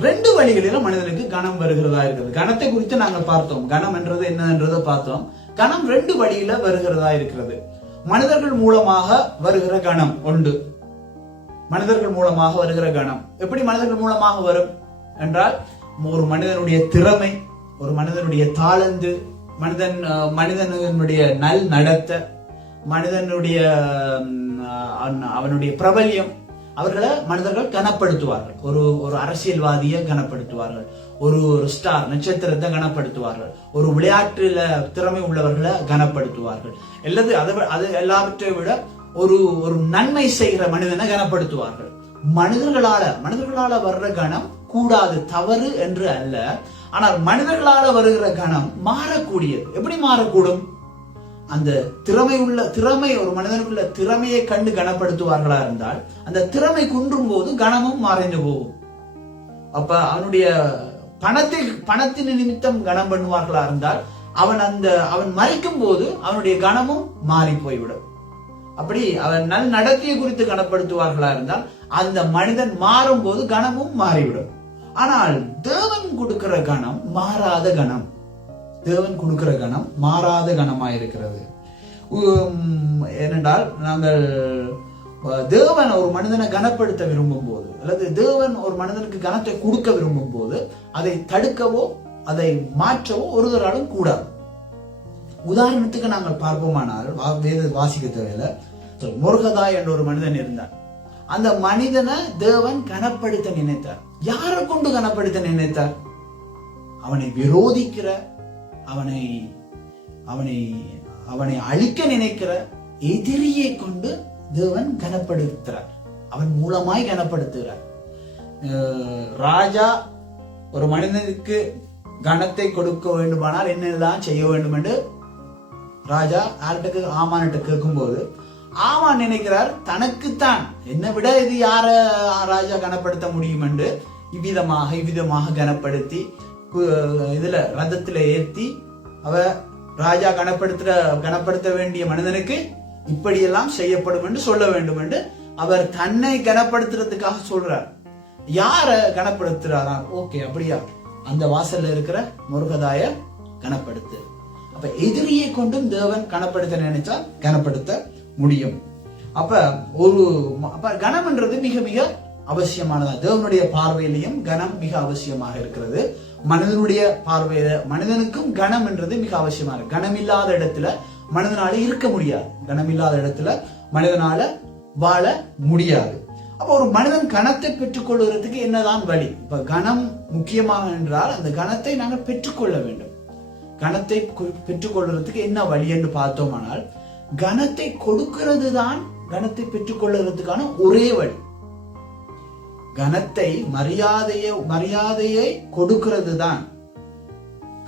ரெண்டு வழிகளில மனிதனுக்கு கணம் வருகிறதா இருக்குது. கணத்தை குறித்து நாங்கள் பார்த்தோம். கணம் என்றது என்னன்றதை பார்த்தோம். கணம் ரெண்டு வழியில வருகிறதா இருக்கிறது. மனிதர்கள் மூலமாக வருகிற கணம் உண்டு மனிதர்கள் மூலமாக வருகிற கணம். எப்படி மனிதர்கள் மூலமாக வரும்? என்றால் ஒரு மனிதனுடைய திறமை ஒரு மனிதனுடைய தாளந்து மனிதன் மனிதனுடைய நல் நடத்த மனிதனுடைய அவன்- அவனுடைய பிரபல்யம் அவர்களை மனிதர்கள் கனப்படுத்துவார்கள். ஒரு ஒரு அரசியல்வாதியை கனப்படுத்துவார்கள். ஒரு ஒரு ஸ்டார் நட்சத்திரத்தை கனப்படுத்துவார்கள். ஒரு விளையாட்டுல திறமை உள்ளவர்களை கனப்படுத்துவார்கள். அல்லது அதை அது எல்லாவற்றை விட ஒரு ஒரு நன்மை செய்கிற மனிதனை கனப்படுத்துவார்கள். மனிதர்களால மனிதர்களால வர்ற கணம் கூடாது தவறு என்று அல்ல. ஆனால் மனிதர்களால வருகிற கணம் மாறக்கூடியது. எப்படி மாறக்கூடும்? அந்த திறமை உள்ள திறமை ஒரு மனிதனுக்குள்ள திறமையை கண்டு கனப்படுத்துவார்களா இருந்தால் அந்த திறமை குன்றும் போது கணமும் மறைந்து போகும். அப்ப அவனுடைய பணத்தை பணத்தின் நிமித்தம் கனம் பண்ணுவார்களா இருந்தால் அவன் அந்த அவன் மறைக்கும் போது அவனுடைய கனமும் மாறி போய்விடும் அப்படி அவன் நல் நடத்தையை குறித்து கனப்படுத்துவார்களா இருந்தால் அந்த மனிதன் மாறும் போது கனமும் மாறிவிடும். ஆனால் தேவன் கொடுக்கிற கணம் மாறாத கணம் தேவன் கொடுக்கிற கணம் மாறாத கணமா இருக்கிறது உம், ஏனென்றால் நாங்கள் தேவன் ஒரு மனிதனை கனப்படுத்த விரும்பும் போது அல்லது தேவன் ஒரு மனிதனுக்கு கனத்தை கொடுக்க விரும்பும் போது அதை தடுக்கவோ அதை மாற்றவோ ஒருவராலும் கூடாது. உதாரணத்துக்கு நாங்கள் பார்ப்போமானால் வா- வேத வாசிக்க தேவையில்ல முருகதா என்ற ஒரு மனிதன் இருந்தார் அந்த மனிதனை தேவன் கனப்படுத்த நினைத்தார். யாரை கொண்டு கனப்படுத்த நினைத்தார்? அவனை விரோதிக்கிற அவனை அவனை அவனை அழிக்க நினைக்கிற எதிரியை கொண்டு தேவன் கனப்படுத்துகிறார் அவன் மூலமாய் கனப்படுத்துகிறார். ராஜா ஒரு மனிதனுக்கு கனத்தை கொடுக்க வேண்டுமானால் என்னெல்லாம் செய்ய வேண்டும் என்று ராஜா யார்கிட்ட ஆமான்கிட்ட கேட்கும்போது ஆமான் நினைக்கிறார் தனக்குத்தான். என்னை விட இது யார ராஜா கனப்படுத்த முடியும் என்று இவ்விதமாக இவ்விதமாக கனப்படுத்தி இதுல ரதத்துல ஏத்தி அவ ராஜா கனப்படுத்துற கனப்படுத்த வேண்டிய மனிதனுக்கு இப்படியெல்லாம் செய்யப்படும் என்று சொல்ல வேண்டும் என்று அவர் தன்னை கனப்படுத்துறதுக்காக சொல்றார். யார கனப்படுத்துறாரா ஓகே அப்படியா. அந்த வாசல்ல இருக்கிற முருகதாய கனப்படுத்து. அப்ப எதிரியை கொண்டும் தேவன் கனப்படுத்த நினைச்சா கனப்படுத்த முடியும். அப்ப ஒரு அப்ப கனம்ன்றது மிக மிக அவசியமானதா? தேவனுடைய பார்வையிலையும் கனம் மிக அவசியமாக இருக்கிறது. மனிதனுடைய பார்வையில மனிதனுக்கும் கனம் என்றது மிக அவசியமா இருக்கு கணம் இல்லாத இடத்துல மனிதனால இருக்க முடியாது. கணம் இல்லாத இடத்துல மனிதனால வாழ முடியாது. அப்ப ஒரு மனிதன் கணத்தை பெற்றுக்கொள்வதற்கு என்னதான் வழி? இப்ப கணம் முக்கியமாக என்றால் அந்த கணத்தை நாங்கள் பெற்றுக்கொள்ள வேண்டும். கணத்தை பெற்றுக்கொள்வதற்கு என்ன வழி என்று பார்த்தோமானால் கணத்தை கொடுக்கிறது தான் கணத்தை பெற்றுக்கொள்வதற்கான ஒரே வழி. கணத்தை மரியாதையை மரியாதையை கொடுக்கிறது தான்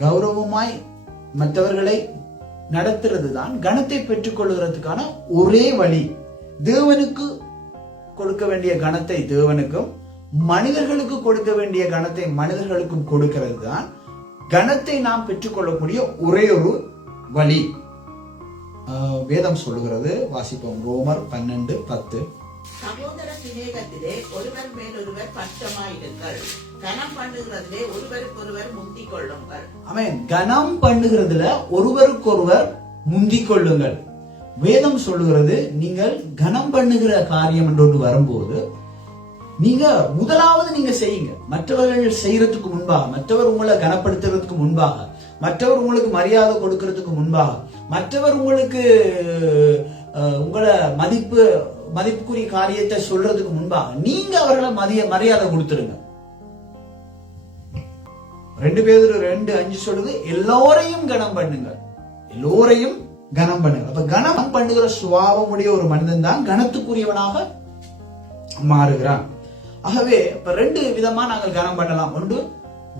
கௌரவமாய் மற்றவர்களை நடத்துறது தான் கணத்தை பெற்றுக்கொள்கிறதுக்கான ஒரே வழி. தேவனுக்கு கொடுக்க வேண்டிய கணத்தை தேவனுக்கும் மனிதர்களுக்கு கொடுக்க வேண்டிய கணத்தை மனிதர்களுக்கும் கொடுக்கிறது தான் கணத்தை நாம் பெற்றுக்கொள்ளக்கூடிய ஒரே ஒரு வழி. வேதம் சொல்லுகிறது வாசிப்போம். ரோமர் பன்னெண்டு பத்து. சகோதர சிநேகத்திலே ஒருவர் மேலொருவர் பட்சமாயிருங்கள். கனம் பண்ணுகிறதிலே ஒருவருக்கொருவர் முந்தி கொள்ளுங்கள் ஆமென் கனம் பண்ணுகிறதுல ஒருவருக்கொருவர் முந்தி கொள்ளுங்கள் வேதம் சொல்லுகிறது நீங்கள் கனம் பண்ணுகிற காரியம் என்று ஒன்று வரும்போது நீங்க முதலாவது நீங்க செய்யுங்க. மற்றவர்கள் செய்யறதுக்கு முன்பாக மற்றவர் உங்களை கனப்படுத்துறதுக்கு முன்பாக மற்றவர் உங்களுக்கு மரியாதை கொடுக்கறதுக்கு முன்பாக மற்றவர் உங்களுக்கு அஹ், உங்களை மதிப்பு மதிப்புக்குரிய காரியத்தை சொல்றதுக்கு முன்பாக நீங்க அவர்களை மதிய மரியாதை கொடுத்துருங்க. ரெண்டு பேர் ரெண்டு அஞ்சு சொல்லுது எல்லோரையும் கனம் பண்ணுங்க. எல்லோரையும் கனம் பண்ணுங்க. அப்ப கனம் பண்ணுகிற சுபாவமுடைய ஒரு மனிதன் தான் கனத்துக்குரியவனாக மாறுகிறான். ஆகவே இப்ப ரெண்டு விதமா நாங்கள் கனம் பண்ணலாம். ஒன்று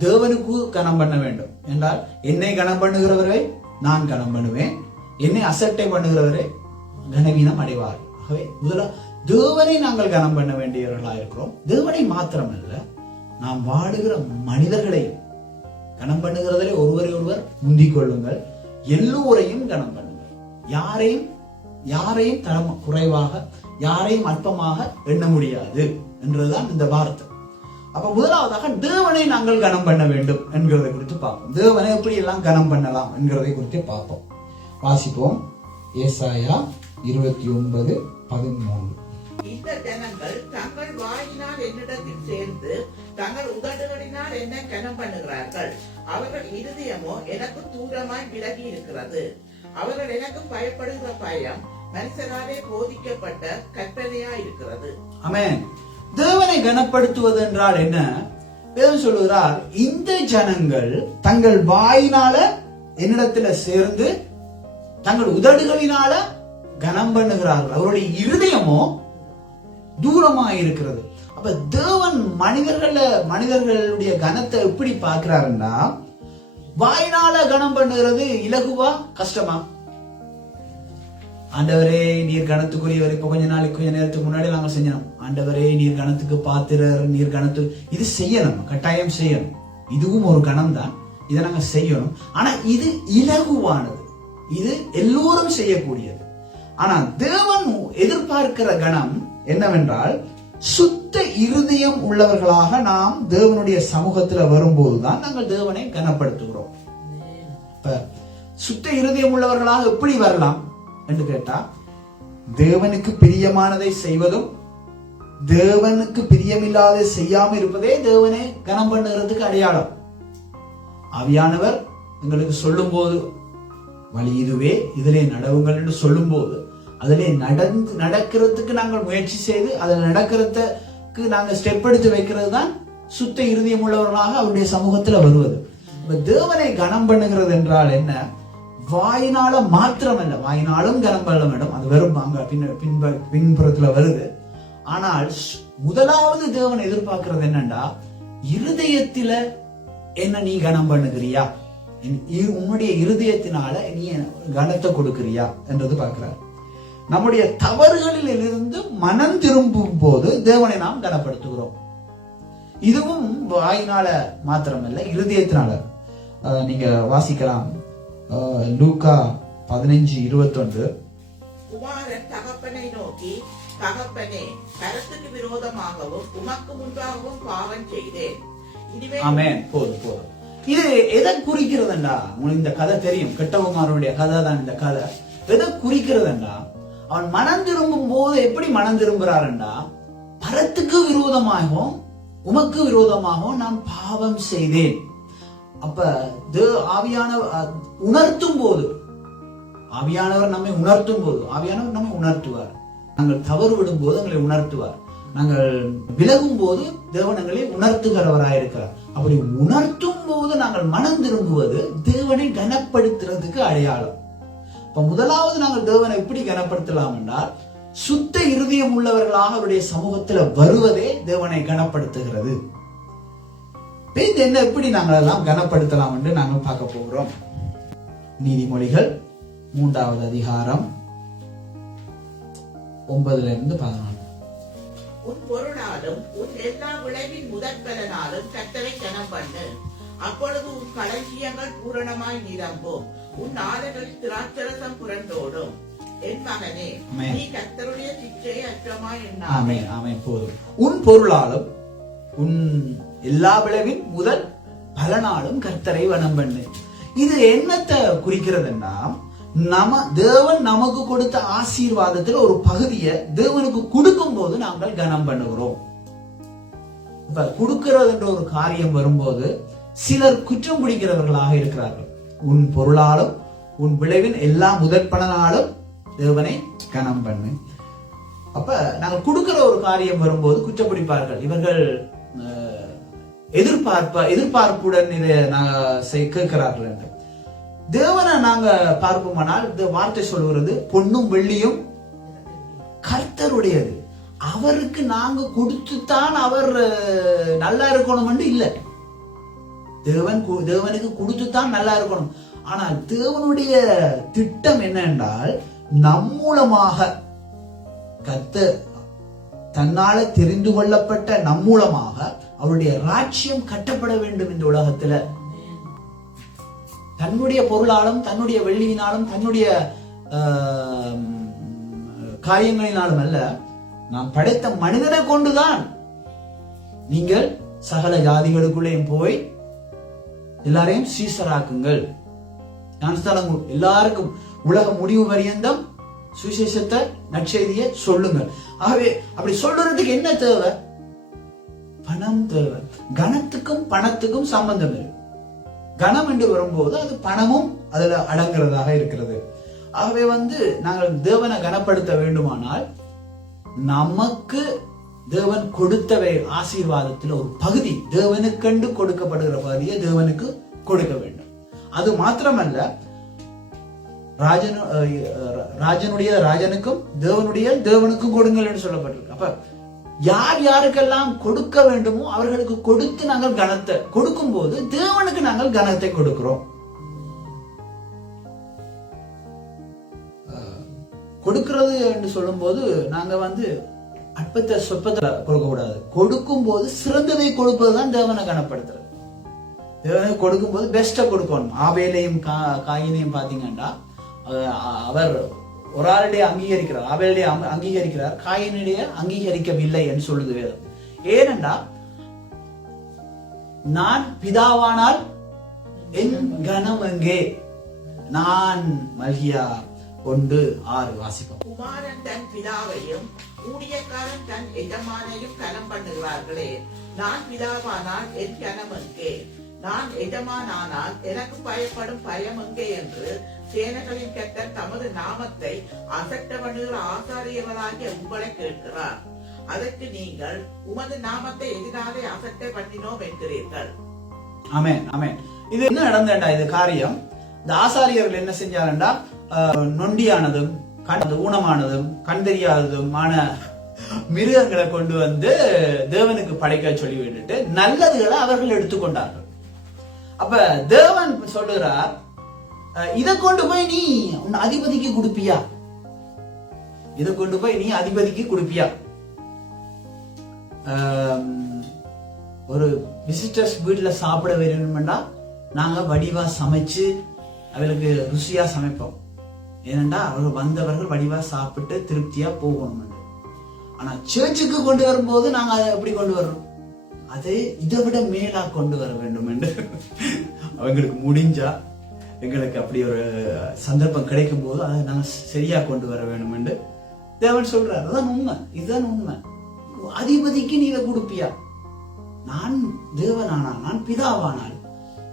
தேவனுக்கு கனம் பண்ண வேண்டும். என்றால் என்னை கனம் பண்ணுகிறவரை நான் கனம் பண்ணுவேன். என்னை அசட்டை பண்ணுகிறவரை கனவீனம் அடைவார். ஆகவே முதல்ல தேவனை நாங்கள் கனம் பண்ண வேண்டியவர்களா இருக்கிறோம். தேவனை மாத்திரமல்ல நாம் வாடுகிற மனிதர்களையும் கனம் பண்ணுகிறதிலே ஒருவரை ஒருவர் முந்திக் கொள்ளுங்கள். எல்லோரையும் கனம் பண்ணுங்கள். யாரையும் யாரையும் தரம் குறைவாக யாரையும் அற்பமாக எண்ண முடியாது என்றுதான் இந்த வார்த்தை. அப்ப முதலாவதாக தேவனை நாங்கள் கனம் பண்ண வேண்டும் என்கிறதை குறித்து பார்ப்போம். தேவனை எப்படி எல்லாம் கனம் பண்ணலாம் என்கிறதை குறித்து பார்ப்போம். வாசிப்போம். ஏசாயா இருபத்தி ஒன்பது பதிமூணு இந்த ஜனங்கள் தங்கள் வாயினால் என்னிடத்தில் சேர்ந்து தங்கள் உதடுகளினால் என்ன கனம் பண்ணுகிறார்கள். அவர்கள் இருதயமோ எனக்கு தூரமாய் விலகி இருக்கிறது. அவர்கள் எனக்கு பயப்படுகிற பயம் மனுஷராலே போதிக்கப்பட்ட கற்பனையா இருக்கிறது. ஆமென். தேவனை கனப்படுத்துவது என்றால் என்ன? வேதம் சொல்லுகிறார் இந்த ஜனங்கள் தங்கள் வாயினால என்னிடத்துல சேர்ந்து தங்கள் உதடுகளினால கனம் பண்ணுகிறார்கள். அவருடைய இருதயமோ தூரமா இருக்கிறது. அப்ப தேவன் மனிதர்கள மனிதர்களுடைய கனத்தை எப்படி பார்க்கிறாருன்னா வாயினால கனம் பண்ணுகிறது இலகுவா கஷ்டமா? ஆண்டவரே நீர் கணத்துக்குரியவர் இப்ப கொஞ்ச நாளைக்கு கொஞ்ச நேரத்துக்கு முன்னாடி நாங்க செஞ்சோம். ஆண்டவரே நீர் கணத்துக்கு பாத்திரர் நீர் கணத்து இது செய்யணும் கட்டாயம் செய்யணும். இதுவும் ஒரு கணம் தான் இதை நாங்க செய்யணும். ஆனா இது இலகுவானது. இது எல்லோரும் செய்யக்கூடியது. ஆனா தேவன் எதிர்பார்க்கிற கணம் என்னவென்றால் சுத்த இருதயம் உள்ளவர்களாக நாம் தேவனுடைய சமூகத்துல வரும்போதுதான் நாங்கள் தேவனை கனப்படுத்துகிறோம். இப்ப சுத்த இருதயம் உள்ளவர்களாக எப்படி வரலாம் என்று கேட்டா தேவனுக்கு பிரியமானதை செய்வதும் தேவனுக்கு பிரியமில்லாத செய்யாம இருப்பதே தேவனை கனம் பண்ணுகிறதுக்கு அடையாளம். ஆவியானவர் எங்களுக்கு சொல்லும்போது வழி இதுவே இதிலே நடவுங்கள் என்று சொல்லும்போது அதிலே நடந்து நடக்கிறதுக்கு நாங்கள் முயற்சி செய்து அதில் நடக்கிறதுக்கு நாங்கள் ஸ்டெப் எடுத்து வைக்கிறது தான் சுத்த இருதயம் உள்ளவர்களாக அவருடைய சமூகத்தில் வருவது. இப்போ தேவனை கனம் பண்ணுகிறது என்றால் என்ன? வாயினால மாத்திரமல்ல வாயினாலும் கனம் பண்ண வேண்டும். அது வெறும் அங்க பின் பின்ப பின்புறத்துல வருது. ஆனால் முதலாவது தேவன் எதிர்பார்க்கிறது என்னன்னா இருதயத்தில என்ன நீ கனம் பண்ணுகிறியா? என் இரு- உன்னுடைய இருதயத்தினால நீ கனத்தை கொடுக்கிறியா? என்றது பார்க்கிறார். நம்முடைய தவறுகளில் இருந்து மனம் திரும்பும் போது தேவனை நாம் கனப்படுத்துகிறோம். இதுவும் வாயினால மாத்திரமல்ல இருதயத்தினால. நீங்க வாசிக்கலாம். லூக்கா பதினஞ்சு இருபத்தொன்று. குமாரன் தகப்பனை நோக்கி தகப்பனே கரத்துக்கு விரோதமாகவும் உமக்கு முன்பாகவும் பாவம் செய்தேன். ஆமென். போதும் போதும் இது எதை குறிக்கிறதுண்டா? உங்களுக்கு இந்த கதை தெரியும். கெட்டகுமாரனுடைய கதை தான் இந்த கதை. எதை குறிக்கிறதுண்டா? அவன் மனம் திரும்பும் போது எப்படி மனம் திரும்புறாருண்டா பரத்துக்கு விரோதமாகவும் உமக்கு விரோதமாகவும் நான் பாவம் செய்தேன். அப்ப தே- ஆவியான அஹ், உணர்த்தும் போது ஆவியானவர் நம்மை உணர்த்தும் போது ஆவியானவர் நம்மை உணர்த்துவார். நாங்கள் தவறு விடும் போது எங்களை உணர்த்துவார். நாங்கள் விலகும் போது தேவனங்களை உணர்த்துகிறவராயிருக்கிறார். அப்படி உணர்த்தும் போது நாங்கள் மனம் திரும்புவது தேவனை கனப்படுத்துறதுக்கு அடையாளம். இப்போ முதலாவது நாங்கள் தேவனை எப்படி கனப்படுத்தலாம் என்றால் சுத்த இருதயம் உள்ளவர்களாக அவருடைய சமூகத்துல வருவதே தேவனை கனப்படுத்துகிறது. இது என்ன எப்படி நாங்கள் எல்லாம் கனப்படுத்தலாம் என்று நாங்கள் பார்க்க போகிறோம். நீதிமொழிகள் மூன்றாவது அதிகாரம் ஒன்பதுல இருந்து பதினொன்று உன் பொருளாலும் உன் எல்லா விளைவின் முதற்பலனாலும் கத்தரை கனம் பண்ணு அப்பொழுது உன் களஞ்சியங்கள் பூரணமாய் நிரம்பும் உன் ஆலைகளில் திராட்சரசம் புரண்டோடும். என் மகனே. நீ கத்தருடைய சிற்றையை அற்றமாய் ஆமென் போதும். உன் பொருளாலும் உன் எல்லா விளைவின் முதல் பலனாலும் கர்த்தரை வனம் பண்ணு. இது என்னத்தை குறிக்கிறதுன்னா நம தேவன் நமக்கு கொடுத்த ஆசீர்வாதத்துல ஒரு பகுதியை தேவனுக்கு கொடுக்கும் போது நாங்கள் கனம் பண்ணுகிறோம். இப்ப கொடுக்கிறது என்ற ஒரு காரியம் வரும்போது சிலர் குற்றம் பிடிக்கிறவர்களாக இருக்கிறார்கள். உன் பொருளாலும் உன் விளைவின் எல்லா முதற்பலனாலும் தேவனை கனம் பண்ணு. அப்ப நாங்கள் கொடுக்கிற ஒரு காரியம் வரும்போது குற்றப்பிடிப்பார்கள். இவர்கள் எதிர்பார்ப்ப எதிர்பார்ப்புடன் இதை நாங்க செய்- கேட்கிறார்கள் என்று. தேவனை நாங்க பார்ப்போமானால் இந்த வார்த்தை சொல்கிறது பொன்னும் வெள்ளியும் கர்த்தருடையது. அவருக்கு நாங்க கொடுத்துத்தான் அவர் நல்லா இருக்கணும் இல்லை. தேவன் கு- தேவனுக்கு கொடுத்துத்தான் நல்லா இருக்கணும். ஆனால் தேவனுடைய திட்டம் என்ன என்றால் நம் மூலமாக கத்த தன்னால தெரிந்து கொள்ளப்பட்ட நம் மூலமாக அவருடைய ராஜ்யம் கட்டப்பட வேண்டும் இந்த உலகத்துல. தன்னுடைய பொருளாலும் தன்னுடைய வெள்ளியினாலும் தன்னுடைய காயங்களினாலும் அல்ல நாம் படைத்த மனிதனை கொண்டுதான் நீங்கள் சகல ஜாதிகளுக்குள்ளேயும் போய் எல்லாரையும் சீசராக்குங்கள். ஞானஸ்தானம் எல்லாருக்கும் உலக முடிவு பரியந்தம் சுவிசேஷத்தை நற்செய்தியை சொல்லுங்கள். ஆகவே அப்படி சொல்றதுக்கு என்ன தேவை? பணம் தேவை. கணத்துக்கும் பணத்துக்கும் சம்பந்தம் இருக்கு. கணம் என்று வரும்போது அது பணமும் அதுல அடங்குறதாக இருக்கிறது. ஆகவே வந்து நாங்கள் தேவனை கனப்படுத்த வேண்டுமானால் நமக்கு தேவன் கொடுத்தவை ஆசீர்வாதத்தில் ஒரு பகுதி. தேவனுக்கெண்டு கொடுக்கப்படுகிற பகுதியை தேவனுக்கு கொடுக்க வேண்டும். அது மாத்திரமல்ல ராஜனு ராஜனுடைய ராஜனுக்கும் தேவனுடைய தேவனுக்கும் கொடுங்கள் என்று சொல்லப்பட்டிருக்கு. அப்ப யார் யாருக்கெல்லாம் கொடுக்க வேண்டுமோ அவர்களுக்கு கொடுத்து நாங்கள் கனத்தை கொடுக்கும் போது தேவனுக்கு நாங்கள் கனத்தை கொடுக்கிறோம். கொடுக்கிறது என்று சொல்லும்போது நாங்க வந்து அற்பத்தை சொற்பத்தை கொடுக்க கூடாது கொடுக்கும் போது சிறந்ததை கொடுப்பதுதான் தேவனை கனப்படுத்துறது. தேவனை கொடுக்கும்போது பெஸ்ட்டை கொடுக்கணும். ஆவேலையும் கா- காயினையும் பார்த்தீங்கன்னா அவர் ஒரு ஆளுடைய அங்கீகரிக்கிறார். ஆவேலுடைய அங்க- அங்கீகரிக்கிறார். காயினுடைய அங்கீகரிக்கவில்லை என்று சொல்லுது வேதம். ஏனென்றா நான் பிதாவானால் என் கனம் எங்கே நான் மல்கியார் ஒன்று ஆறு வாசிப்போம். குமாரன் தன் பிதாவையும் ஊழியக்காரன் தன் எஜமானையும் கனம் பண்ணுகிறார்களே. நான் பிதாவானால் என் கனம் எங்கே? நான் எஜமானானால் எனக்கு பயப்படும் பயம் எங்கே என்று சேனைகளின் கர்த்தர் தமது நாமத்தை அசட்ட பண்ணுகிற ஆசாரியர்களாகிய உங்களை கேட்கிறார். அதற்கு நீங்கள் உமது நாமத்தை எதிராலே அசட்டை பண்ணினோம் என்கிறீர்கள். ஆமென் ஆமென். இது என்ன நடந்தேன்டா இது காரியம்? இந்த ஆசாரியர்கள் என்ன செஞ்சாருன்னா நொண்டியானதும் கண் ஊனமானதும் கண் தெரியாததுமான மிருகங்களை கொண்டு வந்து தேவனுக்கு படைக்க சொல்லி விட்டுட்டு நல்லதுகளை அவர்கள் எடுத்துக்கொண்டார்கள். அப்ப தேவன் சொல்லுகிறார் அஹ், இதை கொண்டு போய் நீ உன் அதிபதிக்கு கொடுப்பியா? இதை கொண்டு போய் நீ அதிபதிக்கு கொடுப்பியா? ஒரு விசிட்டர்ஸ் வீட்டுல சாப்பிட வேணும்னா நாங்க வடிவா சமைச்சு அவளுக்கு ருசியா சமைப்போம். ஏனென்றா அவர்கள் வந்தவர்கள் வடிவா சாப்பிட்டு திருப்தியா போகணும் ஆனா சேர்ச்சுக்கு கொண்டு வரும்போது நாங்க அதை எப்படி கொண்டு வர்றோம்? அதை இதை விட மேலா கொண்டு வர வேண்டும் என்று. அவங்களுக்கு முடிஞ்சா எங்களுக்கு அப்படி ஒரு சந்தர்ப்பம் கிடைக்கும் போது அதை நாங்கள் சரியா கொண்டு வர வேண்டும் என்று தேவன் சொல்றார். அதான் உண்மை. இதுதான் உண்மை. அதிபதிக்கு நீ இதை கொடுப்பியா? நான் தேவனானால் நான் பிதாவானால்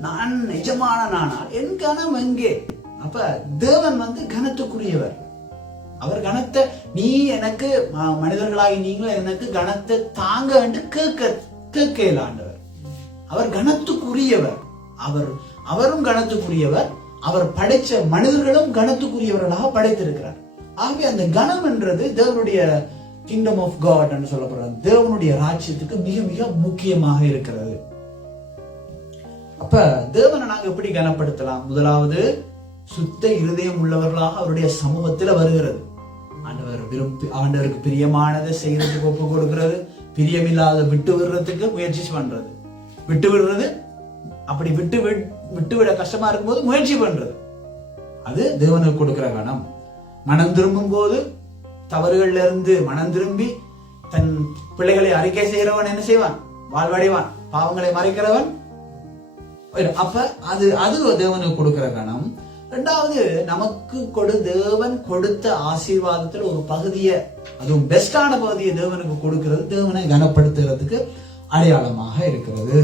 நான் நிஜமான நானால் என் கணம் எங்கே? அப்ப தேவன் வந்து கனத்துக்குரியவர். அவர் கனத்தை நீ எனக்கு மனிதர்களாகி நீங்களும் எனக்கு கனத்தை தாங்க என்று கேட்க கேட்கலாண்டவர் அவர் கனத்துக்குரியவர். அவர் அவரும் கனத்துக்குரியவர். அவர் படைச்ச மனிதர்களும் கனத்துக்குரியவர்களாக படைத்திருக்கிறார். ஆகவே அந்த கனம் என்றது தேவனுடைய கிங்டம் ஆஃப் காட் என்று சொல்லப்படுற தேவனுடைய ராஜ்யத்துக்கு மிக மிக முக்கியமாக இருக்கிறது. அப்ப தேவனை நாங்க எப்படி கனப்படுத்தலாம்? முதலாவது சுத்த இருதயம் உள்ளவர்களாக அவருடைய சமூகத்துல வருகிறது. ஆண்டவர் விரும்பி ஆண்டவருக்கு பிரியமானதை செய்யறதுக்கு ஒப்பு கொடுக்கிறது. பிரியமில்லாத விட்டு விடுறதுக்கு முயற்சி பண்றது. விட்டு விடுறது அப்படி விட்டு விட்- விட்டு விட கஷ்டமா இருக்கும்போது முயற்சி பண்றது. அது தேவனுக்கு கொடுக்கிற கணம் மனம் திரும்பும் போது தவறுகள்ல இருந்து மனம் திரும்பி தன் பிள்ளைகளை அறிக்கை செய்கிறவன் என்ன செய்வான்? வாழ்வடைவான். பாவங்களை மறைக்கிறவன் அப்ப அது அது தேவனுக்கு கொடுக்கிற கணம். ரெண்டாவது நமக்கு கொடு தேவன் கொடுத்த ஆசீர்வாதத்துல ஒரு பகுதியை அதுவும் பெஸ்டான பகுதியை தேவனுக்கு கொடுக்கிறது தேவனை கனப்படுத்துறதுக்கு அடையாளமாக இருக்கிறது.